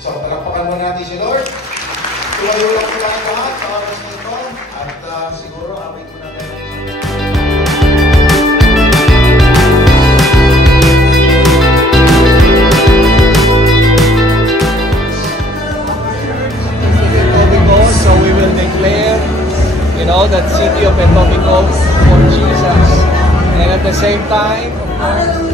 So, palakpakan mo natin si Lord. Tumayo lang po tayo lahat sa oras na ito. At siguro, awit mo natin. So we will declare, that city of Etobicoke for Jesus. And at the same time, of course,